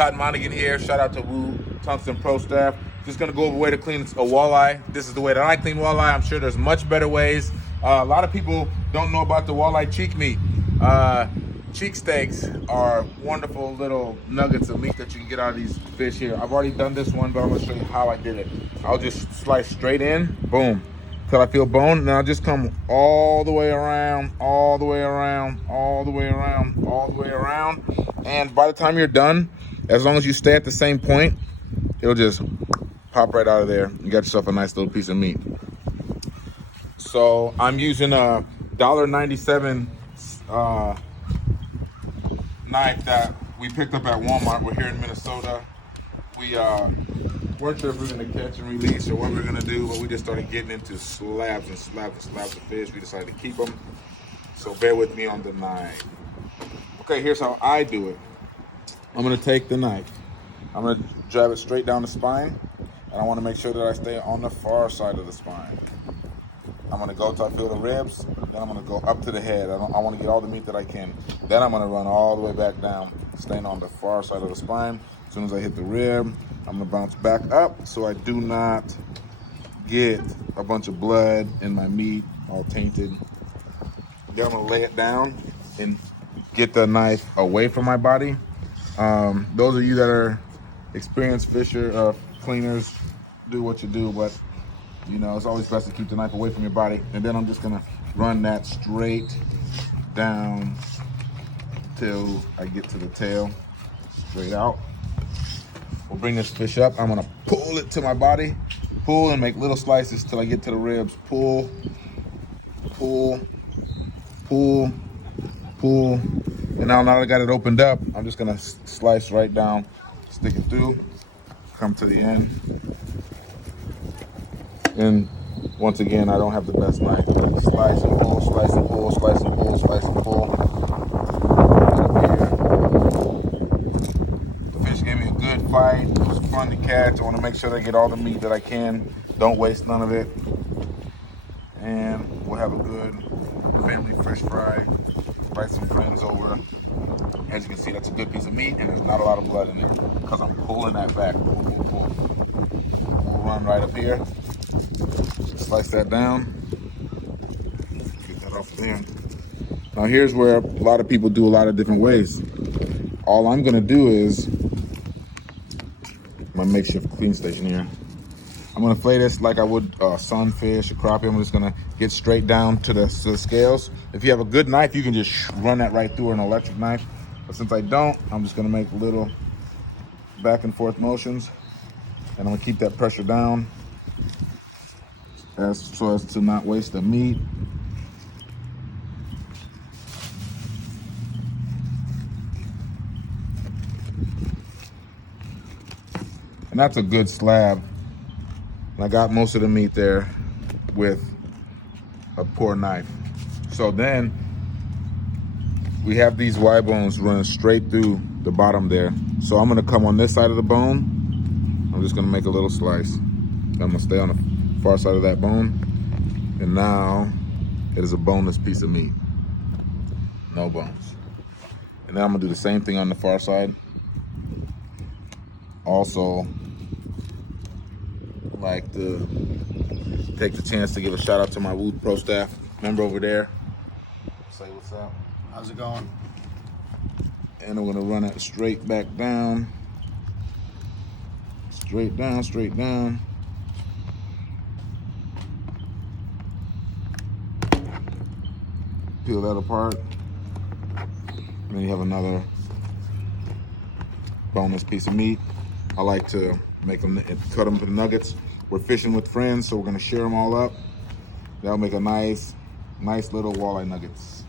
Todd Monaghan here. Shout out to Woo Tungsten Pro staff. Just gonna go over a way to clean a walleye. This is the way that I clean walleye. I'm sure there's much better ways. A lot of people don't know about the walleye cheek meat. Cheek steaks are wonderful little nuggets of meat that you can get out of these fish here. I've already done this one, but I'm gonna show you how I did it. I'll just slice straight in, boom, till I feel bone, and I'll just come all the way around, all the way around, all the way around, all the way around. And by the time you're done, as long as you stay at the same point, it'll just pop right out of there. You got yourself a nice little piece of meat. So I'm using a $1.97 knife that we picked up at Walmart. We're here in Minnesota. We weren't sure if we were gonna catch and release or what we were gonna do, but we just started getting into slabs and slabs and slabs of fish. We decided to keep them. So bear with me on the knife. Okay, here's how I do it. I'm gonna take the knife. I'm gonna drive it straight down the spine, and I wanna make sure that I stay on the far side of the spine. I'm gonna go till I feel the ribs, then I'm gonna go up to the head. I wanna get all the meat that I can. Then I'm gonna run all the way back down, staying on the far side of the spine. As soon as I hit the rib, I'm gonna bounce back up so I do not get a bunch of blood in my meat, all tainted. Then I'm gonna lay it down and get the knife away from my body. Those of you that are experienced fisher cleaners, do what you do, but you know, it's always best to keep the knife away from your body. And then I'm just gonna run that straight down till I get to the tail, straight out. We'll bring this fish up. I'm gonna pull it to my body, pull and make little slices till I get to the ribs. Pull, pull, pull, pull. And now that I got it opened up, I'm just gonna slice right down, stick it through, come to the end. And once again, I don't have the best knife. Slice and pull, slice and pull, slice and pull, slice and pull. The fish gave me a good fight. It was fun to catch. I want to make sure I get all the meat that I can. Don't waste none of it. And we'll have a good family fish fry. Invite some friends over. As you can see, that's a good piece of meat, and there's not a lot of blood in it because I'm pulling that back. Pull, pull, pull. We'll run right up here. Slice that down, get that off there. Now here's where a lot of people do a lot of different ways. All I'm gonna do is my makeshift clean station here. I'm gonna fillet this like I would sunfish or crappie. I'm just gonna get straight down to the scales. If you have a good knife, you can just run that right through an electric knife. But since I don't, I'm just gonna make little back and forth motions, and I'm gonna keep that pressure down so as to not waste the meat. And that's a good slab. And I got most of the meat there with a poor knife. So then we have these Y bones running straight through the bottom there. So I'm gonna come on this side of the bone. I'm just gonna make a little slice. I'm gonna stay on the far side of that bone, and now it is a boneless piece of meat, no bones. And then I'm gonna do the same thing on the far side. Also, like to take the chance to give a shout out to my Woo Pro staff member over there. Say what's up. How's it going? And I'm gonna run it straight back down, straight down, straight down. Peel that apart. And then you have another boneless piece of meat. I like to make them, cut them into nuggets. We're fishing with friends, so we're gonna share them all up. That'll make a nice little walleye nuggets.